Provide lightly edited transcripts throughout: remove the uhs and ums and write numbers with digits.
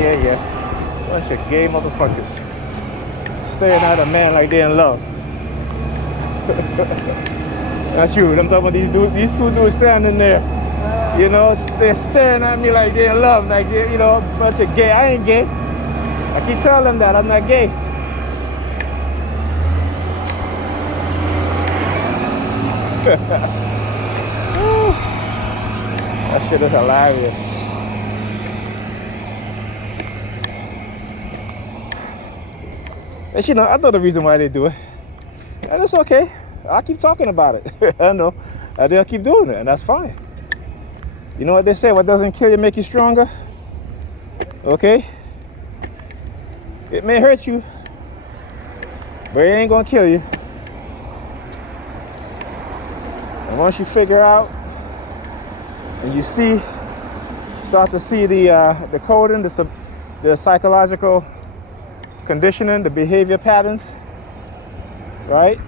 yeah. Bunch of gay motherfuckers. Staring at a man like they're in love. That's you. I'm talking about these two dudes standing there. You know, they're staring at me like they're in love, like they're, you know, a bunch of gay. I ain't gay. I keep telling them that I'm not gay. That shit is hilarious. And you know, I know the reason why they do it. And it's okay. I'll keep talking about it. I know. And they'll keep doing it, and that's fine. You know what they say? What doesn't kill you make you stronger? Okay? It may hurt you, but it ain't gonna kill you. And once you figure out and you start to see the coding, the psychological conditioning, the behavior patterns, right?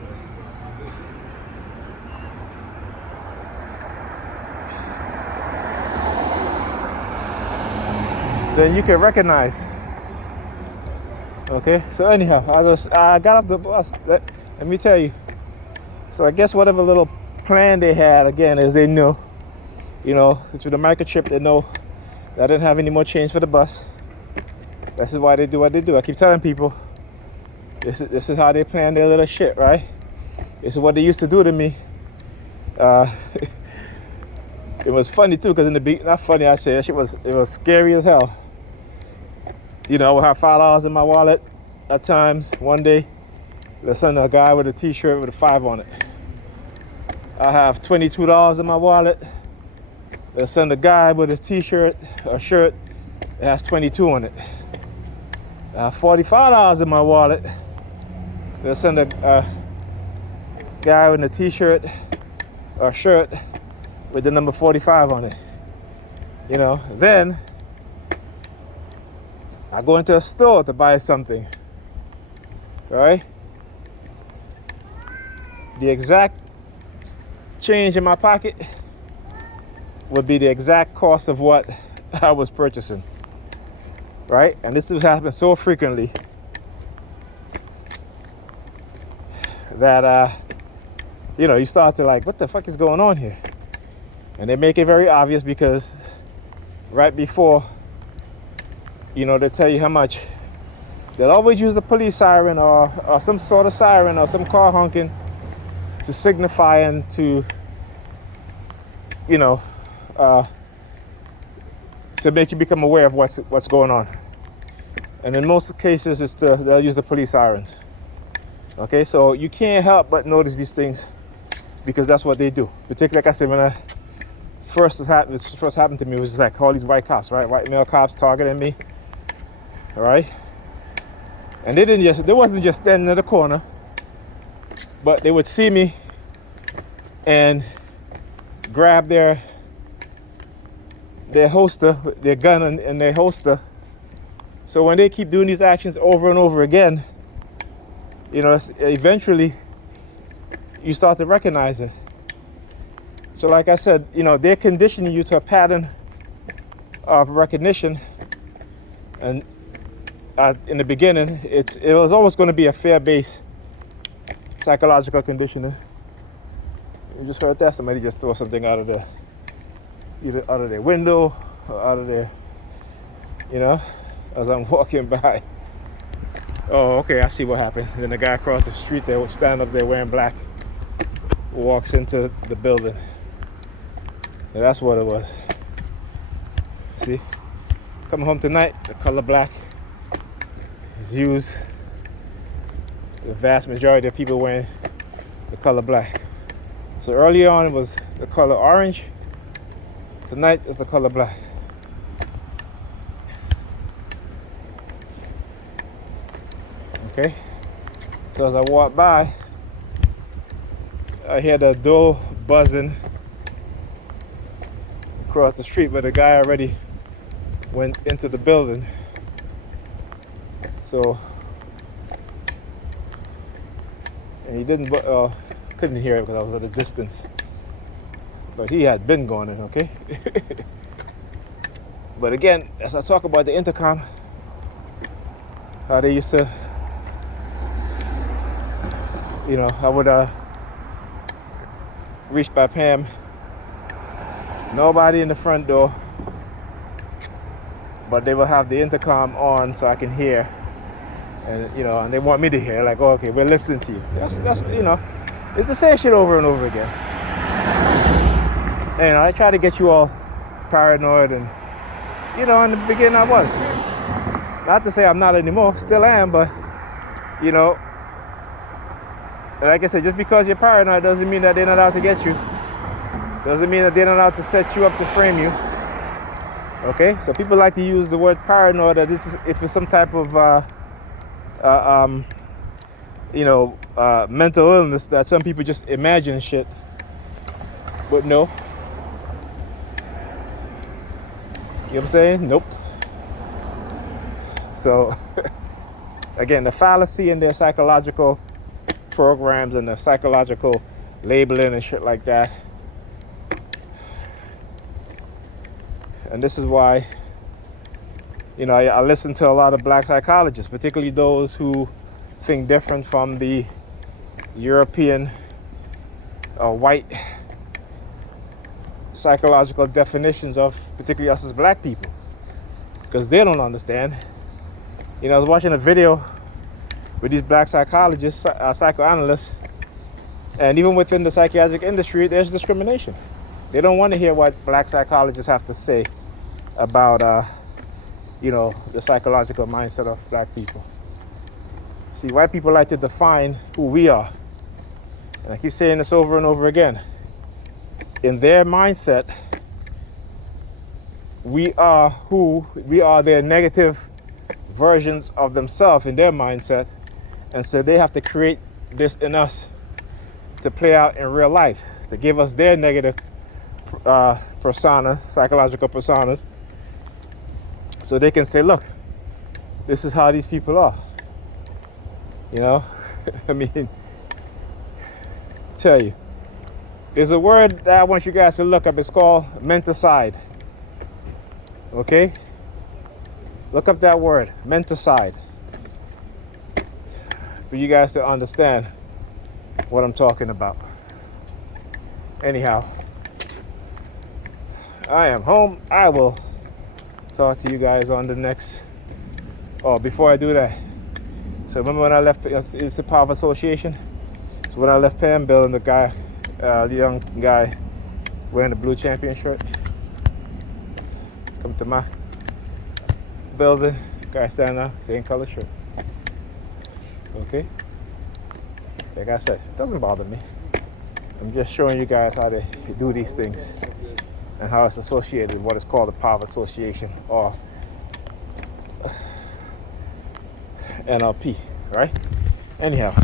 Then you can recognize. Okay, so anyhow, I got off the bus. Let me tell you. So I guess whatever little plan they had, again, is they knew, you know, through the microchip, they know that I didn't have any more change for the bus. This is why they do what they do. I keep telling people, this is how they plan their little shit, right? This is what they used to do to me. It was funny too, because in the beginning, not funny, I say that shit it was scary as hell. You know, I would have $5 in my wallet at times. One day, they'll send a guy with a t-shirt with a 5 on it. I have $22 in my wallet. They'll send a guy with a t-shirt, a shirt that has 22 on it. I have $45 in my wallet. They'll send a guy with a t-shirt or shirt with the number 45 on it. You know, then I go into a store to buy something, right? The exact change in my pocket would be the exact cost of what I was purchasing, right? And this happens so frequently that, you know, you start to like, what the fuck is going on here? And they make it very obvious because right before, you know, they tell you how much. They'll always use the police siren or some sort of siren or some car honking to signify and to, you know, to make you become aware of what's going on. And in most cases, they'll use the police sirens. Okay, so you can't help but notice these things because that's what they do. Particularly, like I said, when this first happened to me, it was just like all these white cops, right? White male cops targeting me. All right, and they wasn't just standing in the corner, but they would see me and grab their holster, their gun and their holster. So when they keep doing these actions over and over again, you know, eventually you start to recognize it. So like I said, you know, they're conditioning you to a pattern of recognition, and in the beginning, it was always going to be a fear-based psychological conditioning. You just heard that somebody just throw something either out of their window or out of their, you know, as I'm walking by. Oh, okay, I see what happened. Then the guy across the street there was standing up there wearing black, walks into the building. So that's what it was. See, coming home tonight, the color black is used. The vast majority of people wearing the color black. So early on it was the color orange. Tonight is the color black. Okay. So as I walk by, I hear the door buzzing across the street, but the guy already went into the building. So, and he couldn't hear it because I was at a distance. But he had been going in, okay? But again, as I talk about the intercom, how they used to, I would reach by Pam. Nobody in the front door, but they will have the intercom on so I can hear, and and they want me to hear. Like, oh, okay, we're listening to you. That's it's the same shit over and over again. And I try to get you all paranoid, and in the beginning I was. Not to say I'm not anymore, still am, but like I said, just because you're paranoid doesn't mean that they're not out to get you. Doesn't mean that they're not out to set you up to frame you. Okay, so people like to use the word paranoid if it's some type of mental illness that some people just imagine shit. But no. You know what I'm saying? Nope. So again, the fallacy in their psychological programs and the psychological labeling and shit like that. And this is why, I listen to a lot of black psychologists, particularly those who think different from the European white psychological definitions of particularly us as black people, because they don't understand. I was watching a video with these black psychologists, psychoanalysts, and even within the psychiatric industry, there's discrimination. They don't want to hear what black psychologists have to say about, the psychological mindset of black people. See, white people like to define who we are. And I keep saying this over and over again. In their mindset, we are their negative versions of themselves in their mindset. And so they have to create this in us to play out in real life, to give us their negative psychological personas, so they can say, look, this is how these people are. I mean, tell you, there's a word that I want you guys to look up. It's called menticide. Okay? Look up that word, menticide, for you guys to understand what I'm talking about. Anyhow, I am home. I will talk to you guys on the next. Oh, before I do that, so remember when I left? It's the Power of Association. So when I left Pam, Bill and the young guy wearing the blue champion shirt, come to my building. Guy standing there, same color shirt. Okay. Like I said, it doesn't bother me. I'm just showing you guys how they do these things and how it's associated with what is called the Power of Association, or NLP, right? Anyhow.